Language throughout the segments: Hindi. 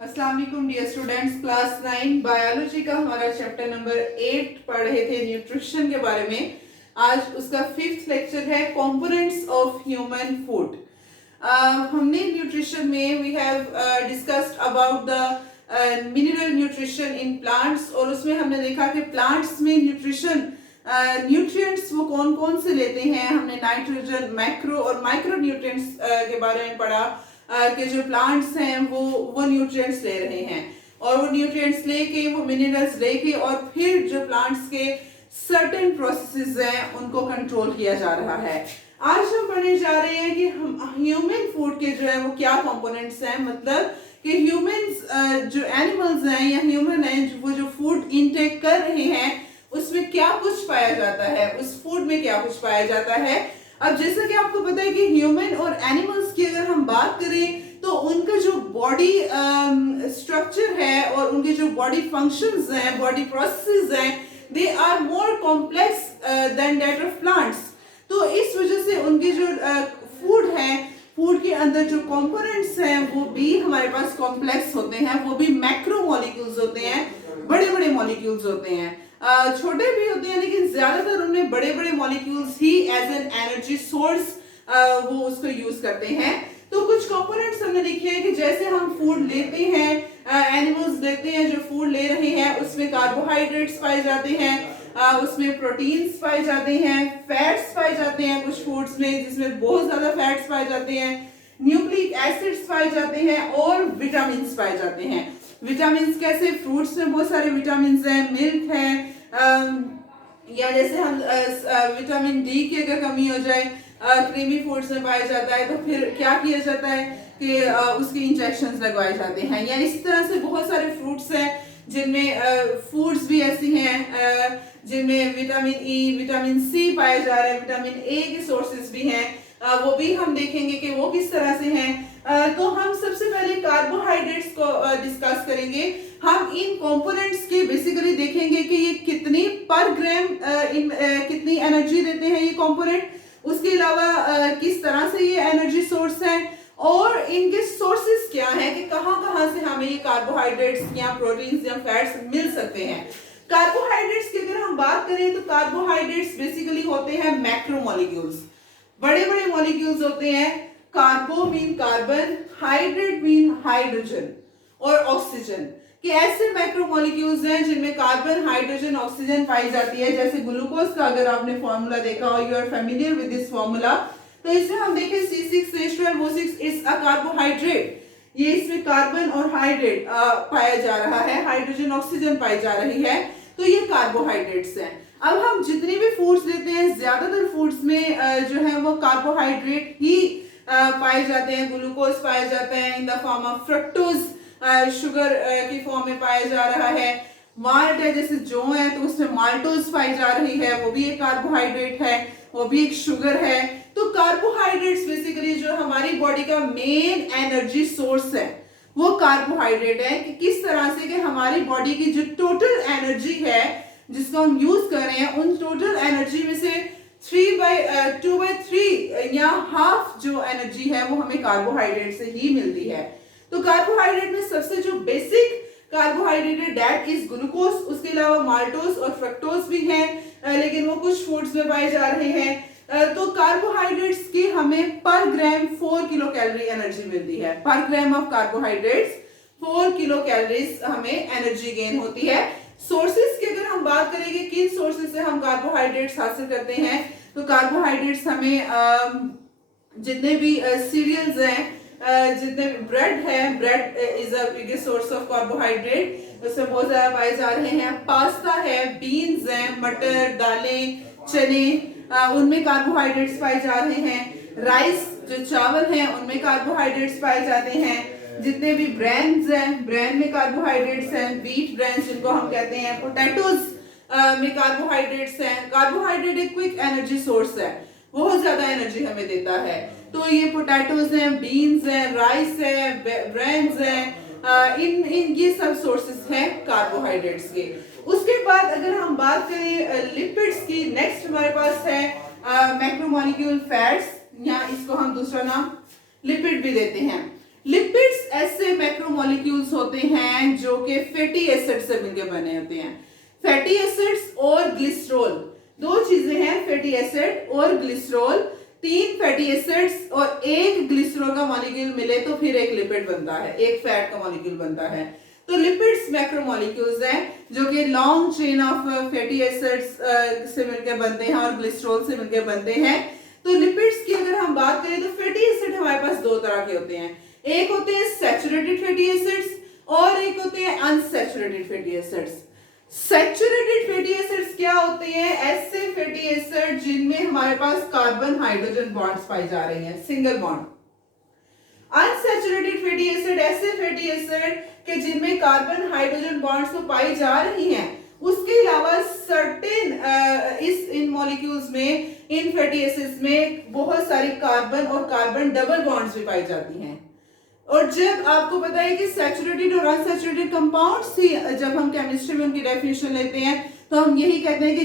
अस्सलाम वालेकुम डियर स्टूडेंट्स, क्लास 9 बायोलॉजी का हमारा चैप्टर नंबर 8 पढ़ रहे थे न्यूट्रिशन के बारे में। आज उसका 5th लेक्चर है कंपोनेंट्स ऑफ ह्यूमन फूड। हमने न्यूट्रिशन में we have discussed about the mineral nutrition in plants, और उसमें हमने देखा कि प्लांट्स में न्यूट्रिशन न्यूट्रिएंट्स वो कौन कौन से लेते हैं। हमने नाइट्रोजन, मैक्रो और माइक्रो न्यूट्रिएंट्स के बारे में पढ़ा कि जो प्लांट्स हैं वो न्यूट्रिएंट्स ले रहे हैं, और वो न्यूट्रिएंट्स लेके, वो मिनरल्स लेके, और फिर जो प्लांट्स के सर्टेन प्रोसेसेस हैं उनको कंट्रोल किया जा रहा है। आज हम पढ़ने जा रहे हैं कि हम ह्यूमन फूड के जो है वो क्या कंपोनेंट्स हैं, मतलब कि ह्यूमंस जो एनिमल्स हैं या ह्यूमन हैं वो जो फूड इनटेक कर रहे हैं उसमें क्या कुछ पाया जाता है, उस फूड में क्या कुछ पाया जाता है। अब जैसा कि आपको पता है कि ह्यूमन और एनिमल्स की अगर हम बात करें तो उनका जो बॉडी स्ट्रक्चर है और उनके जो बॉडी फंक्शंस हैं, बॉडी प्रोसेसेस हैं, they are more complex than that of plants. तो इस वजह से उनके जो फूड है, फूड के अंदर जो कंपोनेंट्स हैं वो भी हमारे पास कॉम्प्लेक्स होते हैं, वो भी मैक्रो मॉलिक्यूल्स होते हैं, बड़े बड़े मॉलिक्यूल्स होते हैं। छोटे भी होते हैं लेकिन ज्यादातर उनमें बड़े बड़े मॉलिक्यूल्स ही एज एन एनर्जी सोर्स वो उसको यूज करते हैं। तो कुछ कंपोनेंट्स हमने लिखे हैं कि जैसे हम फूड लेते हैं, एनिमल्स लेते हैं, जो फूड ले रहे हैं उसमें कार्बोहाइड्रेट्स पाए जाते हैं, उसमें प्रोटीन्स पाए जाते हैं, फैट्स पाए जाते हैं कुछ फूड्स में जिसमें बहुत ज्यादा फैट्स पाए जाते हैं, न्यूक्लिक एसिड्स पाए जाते हैं और विटामिन्स पाए जाते हैं। विटामिन्स कैसे? फ्रूट्स में बहुत सारे विटामिन्स हैं, मिल्क है, या जैसे हम विटामिन डी की अगर कमी हो जाए क्रीमी फूड्स में पाया जाता है तो फिर क्या किया जाता है कि उसके इंजेक्शंस लगवाए जाते हैं। या इस तरह से बहुत सारे फ्रूट्स हैं जिनमें फूड्स भी ऐसी हैं जिनमें विटामिन ई, विटामिन सी पाया जा रहा है, विटामिन ए के सोर्सेज भी हैं, वो भी हम देखेंगे कि वो किस तरह से हैं। तो हम सबसे पहले कार्बोहाइड्रेट्स को डिस्कस करेंगे। हम इन कंपोनेंट्स के बेसिकली देखेंगे कि ये कितनी पर ग्राम कितनी एनर्जी देते हैं ये कंपोनेंट, उसके अलावा किस तरह से ये एनर्जी सोर्स है और इनके सोर्सेज क्या हैं कि कहां से हमें ये कार्बोहाइड्रेट्स या प्रोटीन्स या फैट्स मिल सकते हैं। कार्बोहाइड्रेट्स की अगर हम बात करें तो कार्बोहाइड्रेट्स बेसिकली होते हैं मैक्रो मॉलिक्यूल्स, बड़े बड़े मॉलिक्यूल्स होते हैं। Carbo mean carbon, hydrate mean hydrogen और ऑक्सीजन के ऐसे मैक्रो मॉलिक्यूल्स हैं जिनमें कार्बन, हाइड्रोजन, ऑक्सीजन पाई जाती है। जैसे ग्लूकोज का अगर आपने फॉर्मूला देखा हो, you are familiar with this formula, तो इसमें हम देखें C6H12O6 इज अ कार्बोहाइड्रेट। ये इसमें कार्बन और हाइड्रेट पाया जा रहा है, हाइड्रोजन, ऑक्सीजन पाई जा रही है, तो ये कार्बोहाइड्रेट्स हैं। अब हम जितने भी फूड्स लेते हैं ज्यादातर फूड्स में जो है वो कार्बोहाइड्रेट ही पाए जाते हैं। ग्लूकोज पाया जाता है in the form of fructose, sugar की फॉर्म में पाया जा रहा है। माल्ट है, जैसे जौ है तो उसमें माल्टोज पाई जा रही है, वो भी एक कार्बोहाइड्रेट है, वो भी एक शुगर है। तो कार्बोहाइड्रेट्स बेसिकली जो हमारी बॉडी का मेन एनर्जी सोर्स है वो कार्बोहाइड्रेट है। कि किस तरह से कि हमारी बॉडी की जो टोटल एनर्जी है जिसको हम यूज कर रहे हैं, उन टोटल एनर्जी में से 2/3 या हाफ जो एनर्जी है वो हमें कार्बोहाइड्रेट से ही मिलती है। तो कार्बोहाइड्रेट में सबसे जो बेसिक कार्बोहाइड्रेट है दैट इज ग्लूकोज, उसके अलावा माल्टोज और फ्रक्टोज भी हैं लेकिन वो कुछ फूड्स में पाए जा रहे हैं। तो कार्बोहाइड्रेट्स की हमें पर ग्राम 4 किलो कैलोरी एनर्जी मिलती है। पर gram of carbohydrates 4 kilo calories हमें एनर्जी गेन होती है। सोर्सेज की अगर हम बात करेंगे किन सोर्सेज से हम कार्बोहाइड्रेट्स हासिल करते हैं, तो कार्बोहाइड्रेट्स हमें जितने भी सीरियल्स हैं, जितने भी ब्रेड है, bread is a biggest source of carbohydrate, उसमें बहुत ज्यादा पाए जा रहे हैं। पास्ता है, बीन्स हैं, मटर, दालें, चने, उनमें कार्बोहाइड्रेट्स पाए जा रहे हैं। राइस जो चावल हैं उनमें कार्बोहाइड्रेट्स पाए जाते हैं। जितने भी ब्रेन्स हैं, ब्रेन में कार्बोहाइड्रेट्स हैं, व्हीट ब्रेन्स जिनको हम कहते हैं, पोटैटोज में कार्बोहाइड्रेट्स हैं। कार्बोहाइड्रेट एक क्विक एनर्जी सोर्स है, बहुत ज्यादा एनर्जी हमें देता है। तो ये पोटैटोज हैं, बीन्स हैं, राइस है, ब्रेन्स हैं, इन ये सब सोर्सेस हैं कार्बोहाइड्रेट्स के। उसके बाद अगर हम बात करें लिपिड्स की, नेक्स्ट हमारे पास है मैक्रोमोलिक्यूल फैट्स, या इसको हम दूसरा नाम लिपिड भी देते हैं। लिपिड्स ऐसे मैक्रोमोलिक्यूल्स होते हैं जो कि फैटी एसिड से मिलकर बने होते हैं। फैटी एसिड्स और ग्लिसरॉल दो चीजें हैं, फैटी एसिड और ग्लिसरॉल, तीन फैटी एसिड्स और एक ग्लिसरॉल का मॉलिक्यूल मिले तो फिर एक लिपिड बनता है, एक फैट का मॉलिक्यूल बनता है। तो लिपिड्स मैक्रोमोलिक्यूल्स हैं जो कि long chain of fatty acids से मिलकर बनते हैं और ग्लिसरॉल से मिलकर बनते हैं। तो लिपिड्स की अगर हम बात करें तो फैटी एसिड हमारे पास दो तरह के होते हैं, एक होते हैं सैचुरेटेड फैटी एसिड्स और एक होते हैं unsaturated fatty acids. Saturated fatty acids क्या होते हैं? ऐसे फैटी एसिड जिनमें हमारे पास कार्बन हाइड्रोजन बॉन्ड्स पाए जा रहे हैं, single bond. Unsaturated fatty acid ऐसे फैटी एसिड के जिनमें कार्बन हाइड्रोजन बॉन्ड्स तो पाई जा रही हैं, उसके अलावा सर्टेन इन मॉलिक्यूल्स में, इन फैटी एसिड्स में बहुत सारी कार्बन और कार्बन डबल बॉन्ड्स भी पाई जाती हैं। और जब आपको पता है कि सैचुरेटेड और अनसैचुरेटेड कंपाउंड्स थी, जब हम केमिस्ट्री में उनकी डेफिनेशन लेते हैं तो हम यही कहते हैं कि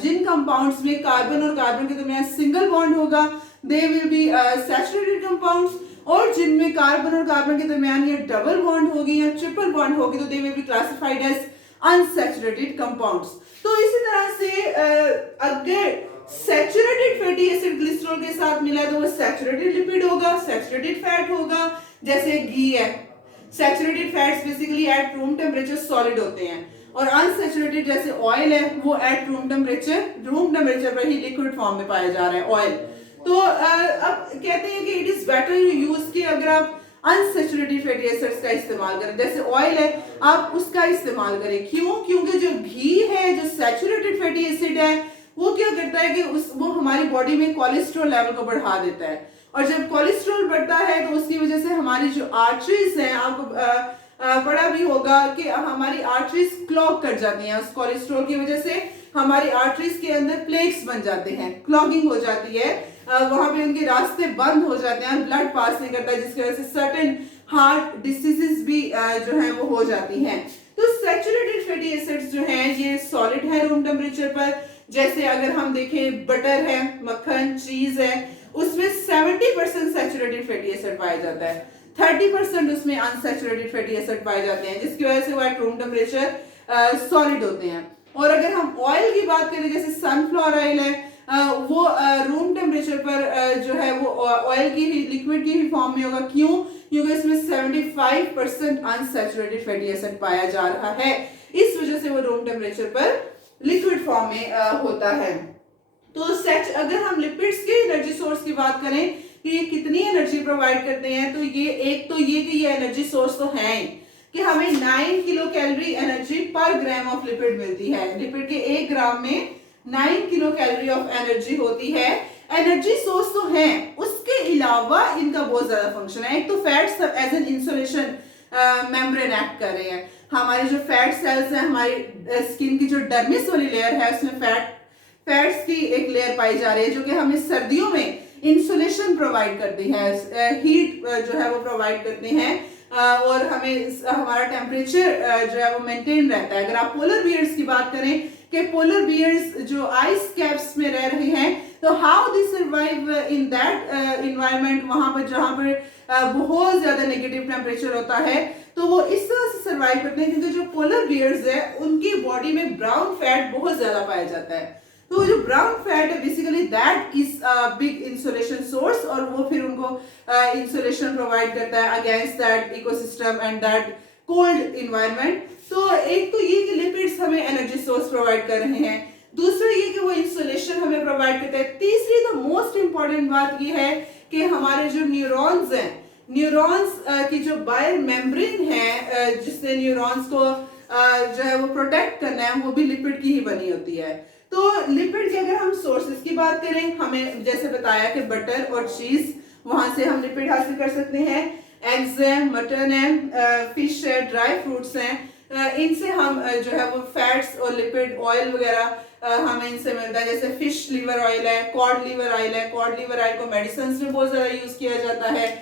जिन कंपाउंड्स में कार्बन और कार्बन के दरमियान सिंगल बॉन्ड होगा दे विल बी सैचुरेटेड कंपाउंड्स, और जिनमें कार्बन और कार्बन के दरमियान ये डबल बॉन्ड होगी या ट्रिपल बॉन्ड होगी तो they will be classified as unsaturated compounds. तो इसी तरह से अगर सैचुरेटेड फैटी एसिड ग्लिसरॉल के साथ मिला तो वो सैचुरेटेड लिपिड होगा, सैचुरेटेड फैट होगा, जैसे घी है। Saturated fats basically at room temperature solid होते हैं, और अनसैचुरेटेड जैसे ऑयल है वो एट रूम टेम्परेचर पर ही लिक्विड फॉर्म में पाया जा रहा है ऑयल। तो अब कहते हैं कि it is better you use कि अगर आप अनसैचुरेटेड फैटी एसिड्स का इस्तेमाल करें, जैसे ऑयल है आप उसका इस्तेमाल करें। क्यों? क्योंकि जो घी है, जो सैचुरेटेड फैटी एसिड है, वो क्या करता है कि वो हमारी बॉडी में कोलेस्ट्रॉल लेवल को बढ़ा देता है, और जब कोलेस्ट्रॉल बढ़ता है तो उसकी वजह से हमारी जो आर्टरीज हैं, आपको पढ़ा भी होगा कि हमारी आर्टरीज क्लॉग कर जाती हैं। उस कोलेस्ट्रॉल की वजह से हमारी आर्टरीज के अंदर प्लेक्स बन जाते हैं, क्लॉगिंग हो जाती है, वहां पे उनके रास्ते बंद हो जाते हैं, ब्लड पास नहीं करता, जिसकी वजह से सर्टेन हार्ट डिसीजेस भी जो है वो हो जाती हैं। तो सैचुरेटेड फैटी एसिड्स जो हैं ये सॉलिड है रूम टेम्परेचर पर। जैसे अगर हम देखें बटर है, मक्खन, चीज है, उसमें 70% सैचुरेटेड फैटी एसिड पाया जाता है, 30% उसमें अनसैचुरेटेड फैटी एसिड पाए जाते हैं, जिसकी वजह से वो एट रूम टेम्परेचर सॉलिड होते हैं। और अगर हम ऑयल की बात करें, जैसे सनफ्लावर ऑयल है, वो रूम टेम्परेचर पर जो है वो ऑयल की ही, लिक्विड की ही फॉर्म में होगा। क्यों? क्योंकि इसमें 75% अनसैचुरेटेड फैटी एसिड पाया जा रहा है, इस वजह से वो रूम टेम्परेचर पर लिक्विड फॉर्म में होता है। तो अगर हम लिपिड्स के एनर्जी सोर्स की बात करें कि ये कितनी एनर्जी प्रोवाइड करते हैं, तो ये कि ये एनर्जी सोर्स तो है कि हमें 9 किलो कैलोरी एनर्जी पर ग्राम ऑफ लिपिड मिलती है। लिपिड के 1 ग्राम में 9 किलो कैलोरी ऑफ एनर्जी होती है। एनर्जी सोर्स तो है, उसके अलावा इनका बहुत ज्यादा फंक्शन है। एक तो fats as an insulation membrane act कर रहे हैं। हमारे जो फैट सेल्स हैं, हमारी स्किन की जो डर्मिस वाली लेयर है, उसमें फैट्स की एक लेयर पाई जा रही है जो कि हमें सर्दियों में इंसुलेशन प्रोवाइड करती है, हीट जो है वो प्रोवाइड करते हैं, और हमें हमारा टेम्परेचर जो है वो मेंटेन रहता है। अगर आप पोलर बियर्स की बात करें कि पोलर बियर्स जो आइस कैप्स में रह रहे हैं, तो how they survive in that environment, वहां पर जहां पर बहुत ज्यादा नेगेटिव टेम्परेचर होता है, तो वो इस तरह से सर्वाइव करते हैं क्योंकि जो पोलर बियर्स है उनकी बॉडी में ब्राउन फैट बहुत ज्यादा पाया जाता है। तो जो ब्राउन फैट है basically that is big insulation source, और वो फिर उनको इंसुलेशन प्रोवाइड करता है against that ecosystem and that cold environment. तो एक तो ये कि लिपिड्स हमें एनर्जी सोर्स प्रोवाइड कर रहे हैं, दूसरा ये कि वो इंसुलेशन हमें प्रोवाइड करते हैं, तीसरी तो मोस्ट इंपॉर्टेंट बात ये है कि हमारे जो न्यूरॉन्स हैं, न्यूरॉन्स की जो बायो मेम्ब्रेन है जिसने न्यूरॉन्स को जो है वो प्रोटेक्ट करना है, वो भी लिपिड की ही बनी होती है। तो लिपिड के अगर हम सोर्सेज की बात करें, हमें जैसे बताया कि बटर और चीज, वहां से हम लिपिड हासिल कर सकते हैं। एग्स है, मटन है, फिश है, ड्राई फ्रूट्स हैं, इनसे हम जो है वो फैट्स और लिपिड ऑयल वगैरह हमें इनसे मिलता है। जैसे फिश लीवर ऑयल है, कॉड लीवर ऑयल है, कॉड लीवर ऑयल को मेडिसिन में बहुत ज्यादा यूज किया जाता है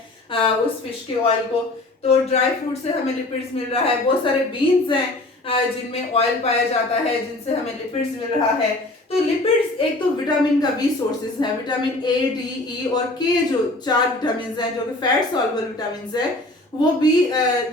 उस फिश के ऑयल को। तो ड्राई फ्रूट से हमें लिपिड्स मिल रहा है। बहुत सारे बीन्स हैं जिनमें ऑयल पाया जाता है, जिनसे हमें लिपिड्स मिल रहा है। तो लिपिड्स एक तो विटामिन का भी सोर्सेज है, विटामिन ए, डी, ई और के, जो 4 विटामिन हैं जो कि फैट सॉल्युबल विटामिन है, वो भी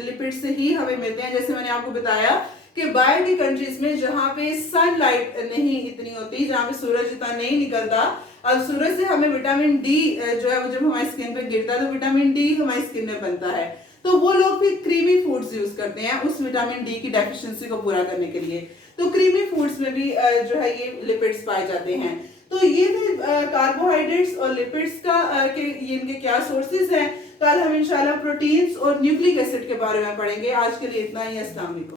लिपिड से ही हमें मिलते हैं। जैसे मैंने आपको बताया कि बाहर की कंट्रीज में जहाँ पे सनलाइट नहीं इतनी होती, जहाँ पे सूरज इतना नहीं निकलता, अब सूरज से हमें विटामिन डी जो है वो जब हमारी स्किन पे गिरता है तो विटामिन डी हमारी स्किन में बनता है। तो वो लोग भी क्रीमी फूड्स यूज करते हैं उस विटामिन डी की डेफिशिएंसी को पूरा करने के लिए। तो क्रीमी फूड्स में भी जो है ये लिपिड्स पाए जाते हैं। तो ये थे कार्बोहाइड्रेट्स और लिपिड्स का कि ये इनके क्या सोर्सेज हैं। कल हम इंशाल्लाह प्रोटीन्स और न्यूक्लिक एसिड के बारे में पढ़ेंगे। आज के लिए इतना ही। अस्सलाम वालेकुम।